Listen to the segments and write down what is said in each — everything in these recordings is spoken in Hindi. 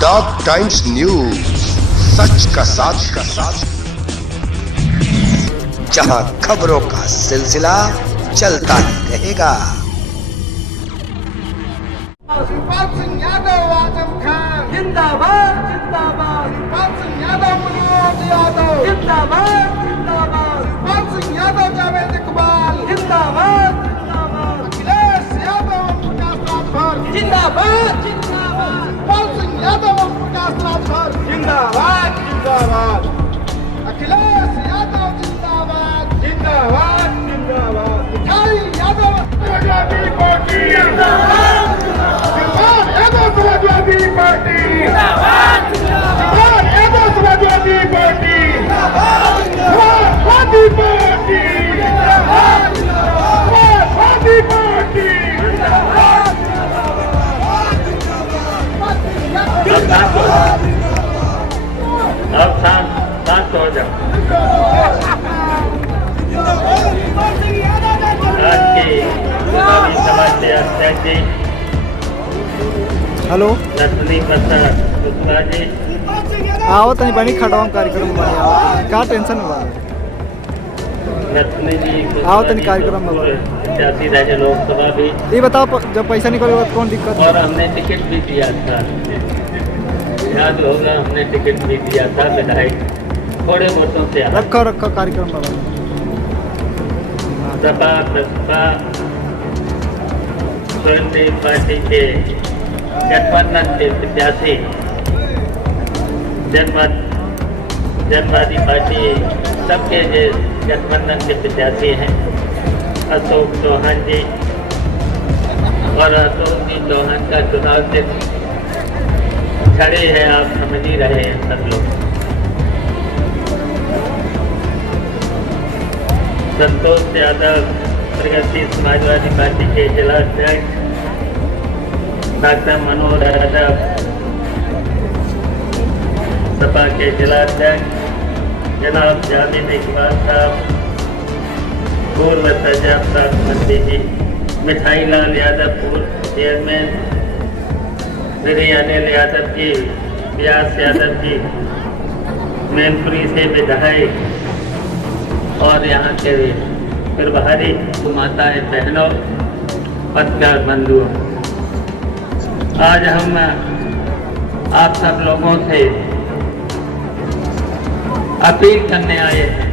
डॉग टाइम्स न्यूज, सच का साथ, जहां खबरों का सिलसिला चलता ही रहेगा। शिवपाल सिंह यादव, आजम खान जिंदाबाद जिंदाबाद, शिवपाल सिंह यादव, मनोज यादव जिंदाबाद जिंदाबाद, शिवपाल सिंह यादव, जावेद इकबाल जिंदाबाद जिंदाबाद, अखिलेश यादव, प्रकाश राजभर जिंदाबाद जिंदाबाद, शिवपाल सिंह यादव, प्रकाश राजभर जिंदाबाद जिंदाबाद, अखिलेश यादव जिंदाबाद, जिंदाबाद जिंदाबाद, मिठाई यादव, समाजवादी पार्टी जिंदाबाद, शिवपाल यादव, समाजवादी पार्टी जिंदाबाद, Shivpal Yadav, Samajwadi party Samajwadi party Samajwadi party अब शांत हो जाओ। आज के चुनावी सभा से अध्यक्ष जी, हेलो नथनी प्रसाद शुक्ला जी, आओ तनी बनी खड़ाओ कार्यक्रम में आओ, क्या टेंशन हुआ? नथनी जी आओ तनी कार्यक्रम में। 85 रहे लोकसभा भी, ये बताओ जब पैसा निकलेगा तो कौन दिक्कत और है? हमने टिकट भी दिया था, याद होगा हमने टिकट भी दिया था विधायक, थोड़े वोटों से आया। रखो कार्यक्रम में। सपा बसपा स्वयं पार्टी के गठबंधन के प्रत्याशी, जनवादी पार्टी सबके जो गठबंधन के प्रत्याशी हैं, अशोक चौहान जी, और अशोक जी चौहान का चुनाव से खड़े हैं, आप समझ ही रहे हैं सब लोग। संतोष यादव प्रगति समाजवादी पार्टी के जिला अध्यक्ष, डॉक्टर मनोज यादव सपा के जिला अध्यक्ष, जनाब जावेद इकबाल साहब, पूर्व सजा प्राप्त मंत्री जी, मिठाई लाल यादव पूर्व चेयरमैन, श्री अनिल यादव जी, व्यास यादव जी मैनपुरी से विधायक, और यहाँ के प्रभारी माताएं बहनों, पत्रकार बंधुओं, आज हम आप सब लोगों से अपील करने आए हैं।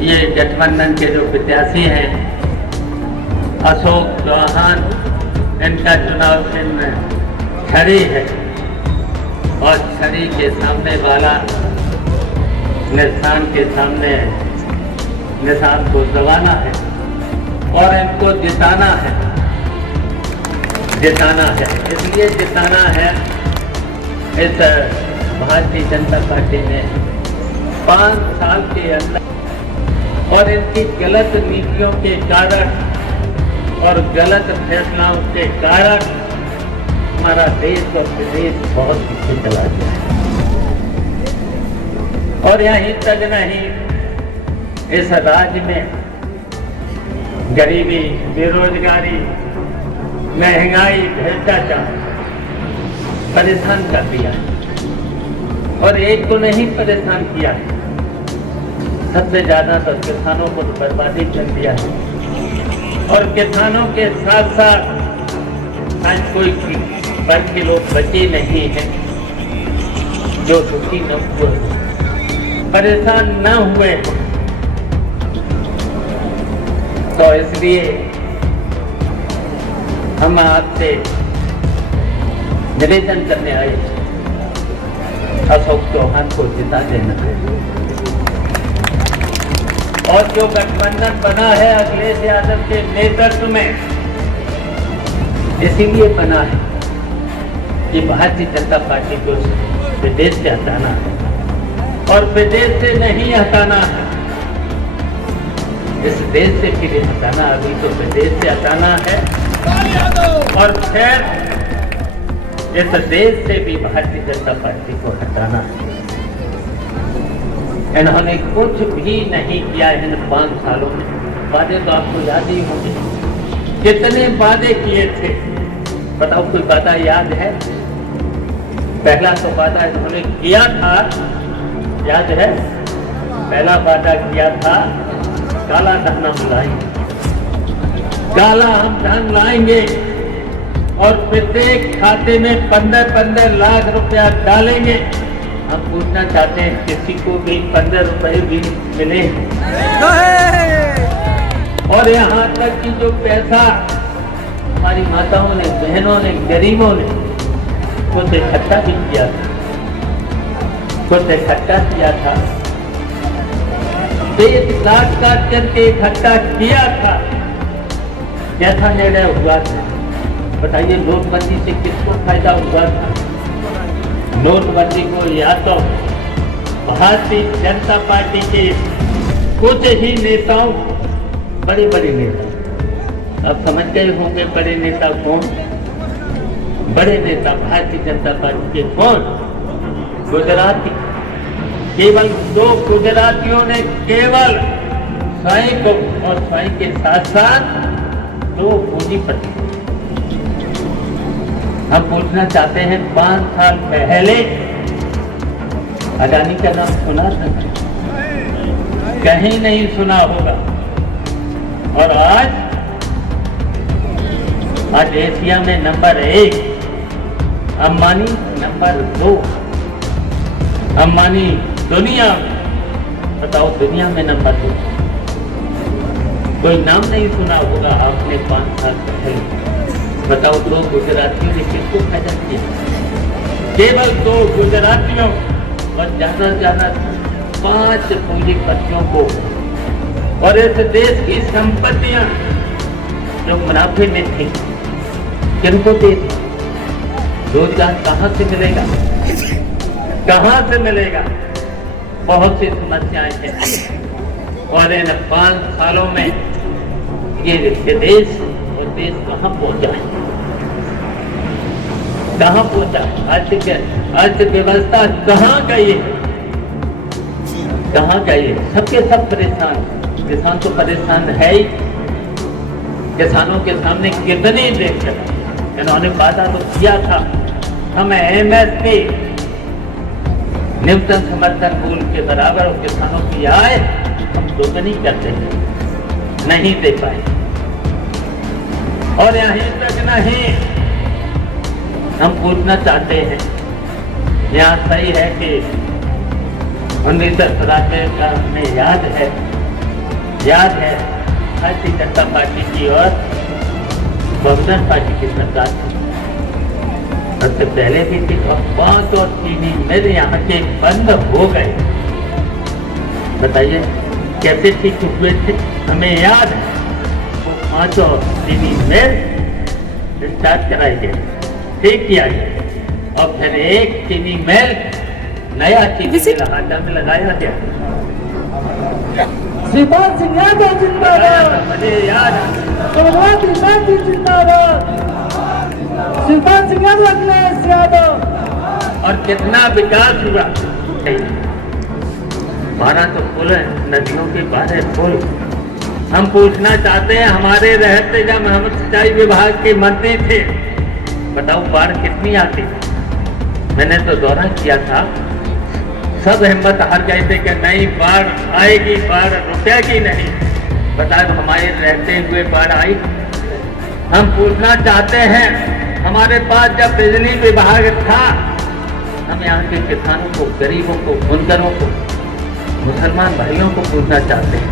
ये गठबंधन के जो प्रत्याशी हैं, अशोक चौहान, इनका चुनाव चिन्ह छड़ी है, और छड़ी के सामने वाला निशान के सामने निशान को दबाना है और इनको जिताना है, इसलिए जिताना है। इस भारतीय जनता पार्टी ने 5 साल के अंदर और इनकी गलत नीतियों के कारण और गलत फैसलाओं के कारण हमारा देश और प्रदेश बहुत पीछे चला गया है। और यहीं तक नहीं, इस राज्य में गरीबी, बेरोजगारी, महंगाई, भ्रष्टाचार परेशान कर दिया है, और एक को नहीं परेशान किया है, सबसे ज्यादा तो किसानों को बर्बादी कर दिया है। और किसानों के साथ साथ आज कोई वर्ग के लोग बचे नहीं हैं जो दुखी न हुए, परेशान न हुए। तो इसलिए हम आपसे निवेदन करने आए, अशोक चौहान को जिता देना है। और जो गठबंधन बना है अखिलेश यादव के नेतृत्व में, इसीलिए बना है कि भारतीय जनता पार्टी को प्रदेश से हटाना है, और प्रदेश से नहीं हटाना है, इस देश से फिर हटाना, अभी तो प्रदेश से हटाना है, और फिर इस देश से भी भारतीय जनता पार्टी को हटाना है। इन्होंने कुछ भी नहीं किया इन 5 सालों में। वादे तो आपको याद ही होंगे, कितने वादे किए थे, बताओ कोई वादा याद है? पहला तो वादा इन्होंने किया था, याद है, पहला वादा किया था काला धन हम लाएंगे, काला हम धन लाएंगे और प्रत्येक खाते में 15-15 लाख रुपया डालेंगे। हम पूछना चाहते हैं किसी को भी 15 रुपए भी मिले? और यहाँ तक कि जो पैसा हमारी माताओं ने, बहनों ने, गरीबों ने कुछ इकट्ठा भी किया था, कुछ इकट्ठा किया था, 1 लाख का करके इकट्ठा किया था। कैसा निर्णय हुआ था बताइए? नोटबंदी से किसको फायदा हुआ था? नोटबंदी को या तो भारतीय जनता पार्टी के कुछ ही नेताओं, बड़े बड़े नेता, अब समझ गए होंगे बड़े नेता कौन? बड़े नेता भारतीय जनता पार्टी के कौन? गुजराती। केवल 2 गुजरातियों ने केवल स्वयं को और स्वयं के साथ साथ 2 पूंजीपति। हम पूछना चाहते हैं 5 साल पहले अडानी का नाम सुना था? कहीं नहीं सुना होगा। और आज एशिया में नंबर 1, अंबानी नंबर 2, अंबानी दुनिया, बताओ दुनिया में नंबर 2। कोई नाम नहीं सुना होगा आपने 5 साल पहले। बताओ 2 गुजरातियों ने किसको फायदा किया? केवल 2 गुजरातियों और जाना 5 पूंजीपतियों को। और इस देश की संपत्तियां जो मुनाफे में थी किनको दे दी? रोजगार कहां से मिलेगा? कहां से मिलेगा? बहुत सी समस्याएं हैं। और इन 5 सालों में ये देश और देश कहां पहुंचा है? कहां पहुंचा? अर्थव्यवस्था कहां गई है? कहां गई है? सबके सब परेशान। किसान तो परेशान है ही। किसानों के सामने कितनी देर चला, इन्होंने वादा तो किया था हम MSP न्यूनतम समर्थन मूल्य के बराबर और किसानों की आय हम दोगुनी करते हैं, नहीं दे पाए। और यहीं तक नहीं, हम पूछना चाहते हैं, यहाँ सही है कि 1993 का हमें याद है भारतीय जनता पार्टी की और बहुजन पार्टी की सरकार थी, उससे पहले भी थी। और 5 और चीनी मिल यहाँ के बंद हो गए। बताइए कैसे ठीक हुए थे? हमें याद है वो 5 और चीनी मिल स्टार्ट कराई गई, ठीक किया गया। और फिर एक चीनी मिल, नया चीनी मिल हाटा में लगाया गया। शिवपाल सिंह यादव जिंदाबाद, मुझे याद है। समाजवादी पार्टी जिंदाबाद, शिवपाल सिंह यादव, अखिलेश यादव। और कितना विकास हुआ। 12 तो पुल है, नदियों के 12 पुल। हम पूछना चाहते हैं, हमारे रहते जब हम सिंचाई विभाग के मंत्री थे, बताओ बाढ़ कितनी आती? मैंने तो दौरा किया था, सब हिम्मत हार गए थे कि नहीं बाढ़ आएगी, बाढ़ रुकेगी नहीं। बताओ हमारे रहते हुए बाढ़ आई। हम पूछना चाहते हैं, हमारे पास जब बिजली विभाग था, हम यहाँ के किसानों को, गरीबों को, बुनकरों को, मुसलमान भाइयों को पूछना चाहते हैं,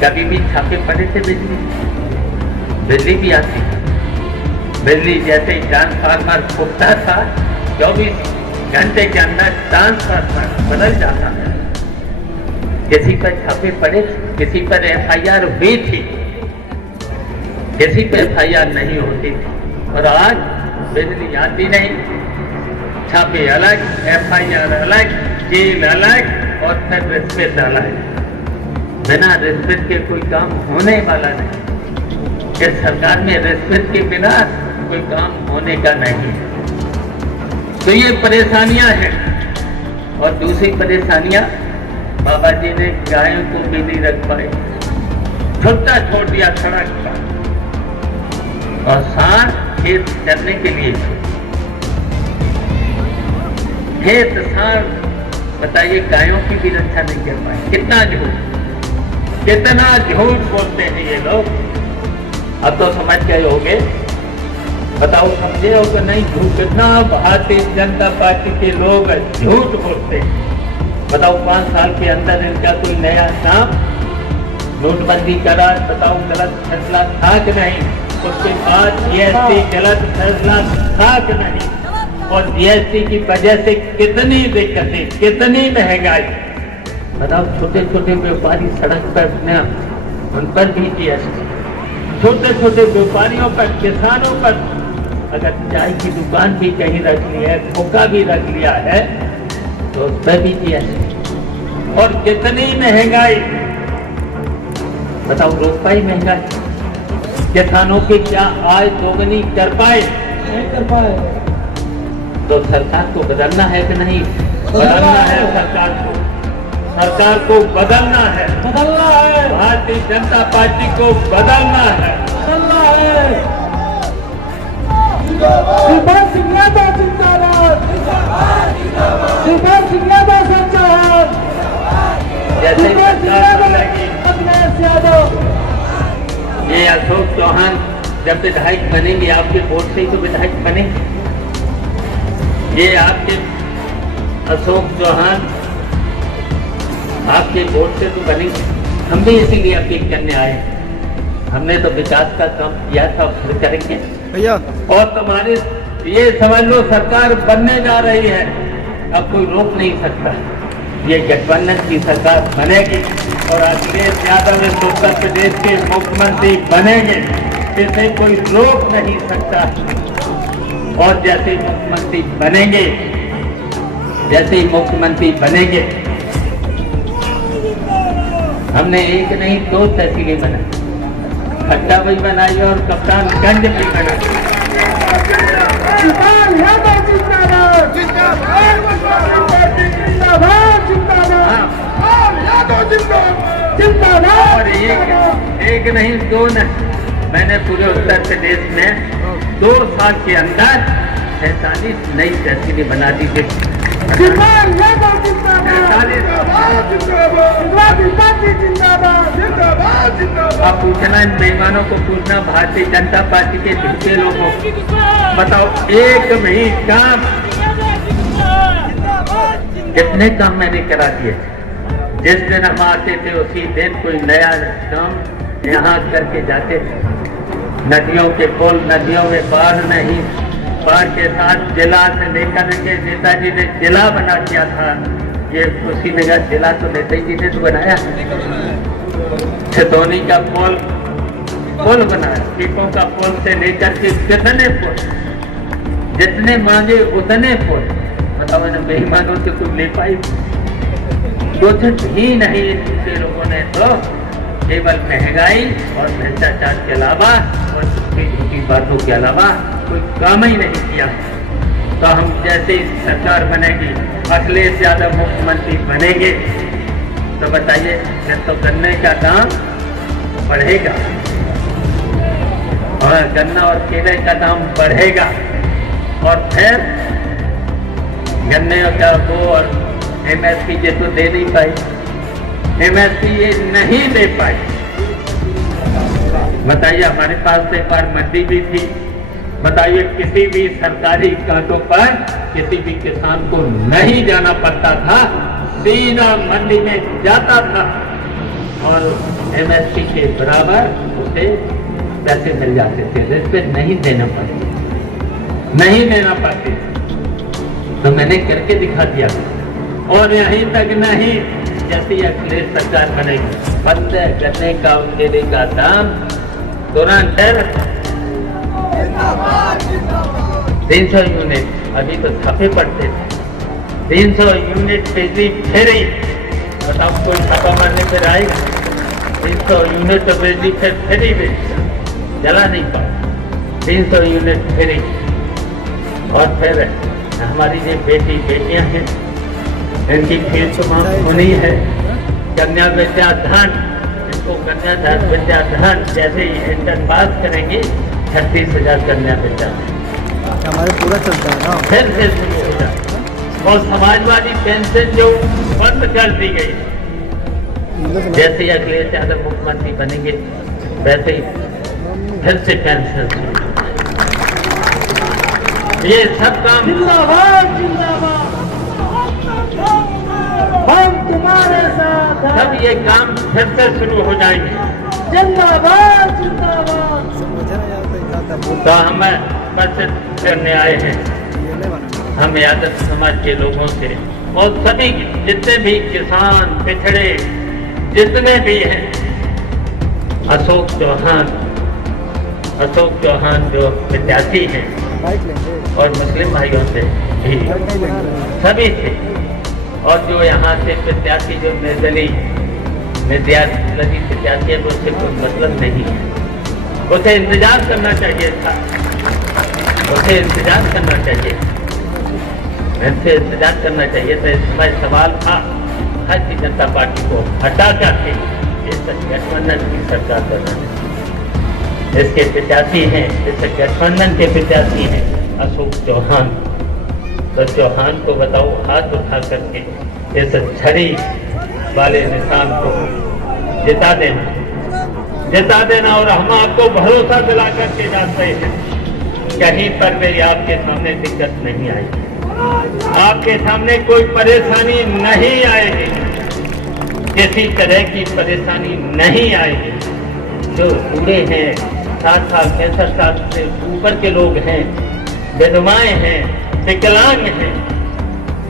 कभी भी छापे पड़े थे? बिजली भी आती। बिजली जैसे ही ट्रांसफार्मर फूटता था, 24 घंटे के अंदर ट्रांसफार्मर बदल जाता है। किसी पर छापे पड़े, किसी पर FIR हुई थी, किसी पर FIR नहीं होती थी। और आज बिजली आती नहीं, छापे अलग, FIR अलग, जेल अलग और फिर रिश्वत अलग। बिना रिश्वत के कोई काम होने वाला नहीं। इस सरकार में रिश्वत के बिना कोई काम होने का नहीं है। तो ये परेशानियां हैं। और दूसरी परेशानियां, बाबा जी ने गायों को भी नहीं रख पाए, छुट्टा छोड़ दिया सड़क पर। और सांड खेत करने के लिए खेत सार बताइए गायों की भी रक्षा नहीं कर पाए। कितना झूठ बोलते हैं ये लोग। अब तो समझ गए होंगे, बताओ समझे हो कि नहीं झूठ? कितना भारतीय जनता पार्टी के लोग झूठ बोलते हैं। बताओ 5 साल के अंदर इनका कोई नया काम, नोटबंदी करा, बताओ गलत फैसला था कि नहीं? उसके बाद जीएसटी गलत फैसला था कि नहीं? और जीएसटी की वजह से कितनी दिक्कतें, कितनी महंगाई। बताओ छोटे छोटे व्यापारी सड़क पर अपने उन पर भी जीएसटी, छोटे छोटे व्यापारियों पर, किसानों पर, अगर चाय की दुकान भी कहीं रख ली है, खोखा भी रख लिया है तो उस पर भी जीएसटी। और कितनी महंगाई, बताओ रोक पाई महंगाई? किसानों की क्या आय दोगुनी कर पाए? नहीं कर पाए। तो सरकार को बदलना है कि नहीं? बदलना है सरकार को, सरकार को बदलना है, बदलना है। भारतीय जनता पार्टी को बदलना है, बदलना है। शिवपाल सिंह यादव जिंदाबाद, शिवपाल सिंह यादव सच्चा है, जैसे शिवपाल सिंह यादव, अखिलेश यादव। ये अशोक चौहान जब विधायक बनेंगे, आपके वोट से ही तो विधायक बनेंगे। ये आपके अशोक चौहान आपके वोट से तो बनेंगे। हम भी इसीलिए अपील करने आए। हमने तो विकास का काम किया था, फिर करेंगे भैया। और तुम्हारे ये समझ लो सरकार बनने जा रही है, अब कोई रोक नहीं सकता। ये गठबंधन की सरकार बनेगी और अखिलेश यादव इस उत्तर प्रदेश के मुख्यमंत्री बनेंगे, इसे कोई रोक नहीं सकता। और जैसे मुख्यमंत्री बनेंगे, जैसे ही मुख्यमंत्री बनेंगे, हमने एक नहीं 2 तहसीलें बनाई, खट्टा भी बनाई और कप्तानगंज भी बनाई। शिवपाल यादव जिंदाबाद, जिंदाबाद, जिंदाबाद, जिंदाबाद। और एक नहीं 2 नहीं, मैंने पूरे उत्तर प्रदेश में 2 साल के अंदर 47 नई तहसीलें बना दी थी। शिवपाल यादव जिंदाबाद, जिंदाबाद, जिंदाबाद, जिंदाबाद, जिंदाबाद। आप पूछना इन बेईमानों को, पूछना भारतीय जनता पार्टी के झूठे लोगों को, बताओ एक में ही काम, कितने काम मैंने करा दिए। जिस दिन हम आते थे उसी दिन कोई नया काम यहाँ करके जाते थे। नदियों के पुल, नदियों में बाढ़ नहीं, बाढ़ के साथ जिला से लेकर के नेताजी ने जिला बना दिया था। ये कुशीनगर जिला तो नेताजी ने तो बनाया। छितौनी का पुल बनाया, पीपों का पुल से लेकर के कितने पुल, जितने मांगे उतने पुल। बताओ ना बेईमानों से कुछ ले पाई? कुछ ही नहीं। दूसरे लोगों ने तो केवल महंगाई और भ्रष्टाचार के अलावा और झूठी बातों के अलावा कोई काम ही नहीं किया। तो हम जैसे सरकार बनेगी, अखिलेश यादव मुख्यमंत्री बनेंगे, तो बताइए फिर तो गन्ने का दाम बढ़ेगा और गन्ना और केले का दाम बढ़ेगा। और फिर गन्ने का वो और एमएसपी ये तो दे नहीं पाई, एमएसपी ये नहीं दे पाई। बताइए हमारे पास से पर मंडी भी थी, बताइए किसी भी सरकारी कांटों पर किसी भी किसान को नहीं जाना पड़ता था, सीधा मंडी में जाता था और एमएसपी के बराबर उसे पैसे मिल जाते थे। रिश्वत नहीं देना पड़ती, नहीं देना पड़ती। तो मैंने करके दिखा दिया। और यहीं तक नहीं, जैसे अखिलेश सरकार बनेगी, बंद गन्ने का केले का दाम तुरंत 300 यूनिट, अभी तो छापे पड़ते थे, 300 यूनिट बिजली फ्री। बताओ कोई छापा मारने पर आएगा? 300 यूनिट तो बिजली फिर फ्री भी जला नहीं पाओ, 300 यूनिट फ्री। और फिर हमारी ये बेटियां हैं, इनकी फीस माफ होनी है। कन्या विद्याधन, इनको कन्या विद्याधन जैसे ही इंटर पास करेंगे 36,000 कन्या मिलता है, हमारे पूरा चलता है ना। फिर से शुरू हो जाए। और समाजवादी पेंशन जो बंद कर दी गई, जैसे ही अखिलेश यादव मुख्यमंत्री बनेंगे वैसे ही फिर से पेंशन शुरू। ये सब काम जिंदाबाद जिंदाबाद, हम तुम्हारे साथ हैं। सब ये काम फिर से शुरू हो जाएंगे। जिंदाबाद जिंदाबाद। समझा नहीं आता इतना बोल तो हमें परिचित करने आए हैं ये नहीं बना। हम यादव समाज के लोगों से, और सभी जितने भी किसान पिछड़े जितने भी हैं, अशोक चौहान जो प्रत्याशी हैं बाइक लेंगे और मुस्लिम भाइयों से भी घर नहीं लेंगे। सभी से, और जो यहाँ से प्रत्याशी जो निर्दलीय प्रत्याशी है उससे कोई मतलब नहीं है। उसे इंतजार करना चाहिए था, उसे इंतजार करना चाहिए, इनसे इंतजार करना चाहिए था। इस समय सवाल था भारतीय जनता पार्टी को हटा करके इस गठबंधन की सरकार बनाने। इसके प्रत्याशी हैं, इस गठबंधन के प्रत्याशी हैं अशोक चौहान। तो चौहान को बताओ हाथ उठा करके इस छड़ी वाले निशान को जिता देना। और हम आपको भरोसा दिला करके जाते हैं, कहीं पर भी आपके सामने दिक्कत नहीं आएगी, आपके सामने कोई परेशानी नहीं आएगी, किसी तरह की परेशानी नहीं आएगी। जो बूढ़े हैं, 60 साल 65 साल से ऊपर के लोग हैं, विधवाएं हैं, विकलांग हैं,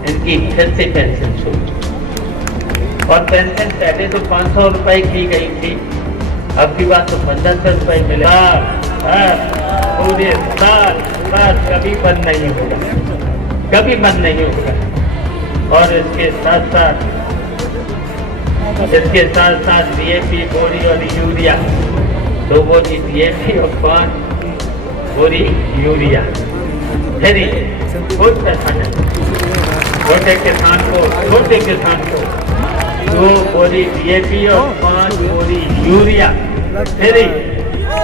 इनकी फिर से पेंशन शुरू। और पेंशन पहले तो 500 रुपए की गई थी, अब की बात तो 1500 रुपए मिले। पूरे साल बस कभी बंद नहीं होगा, कभी बंद नहीं होगा। और इसके साथ साथ DAP बोरी और यूरिया, 2 बोरी DAP और 5 बोरी यूरिया फ्री, कोई पैसा नहीं। छोटे किसान को 2 बोरी DAP और 5 बोरी यूरिया फ्री,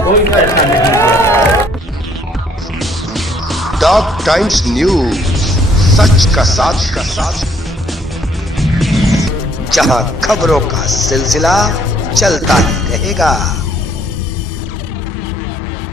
कोई पैसा नहीं। टॉप टाइम्स न्यूज, सच का साथ, जहां खबरों का सिलसिला चलता ही रहेगा।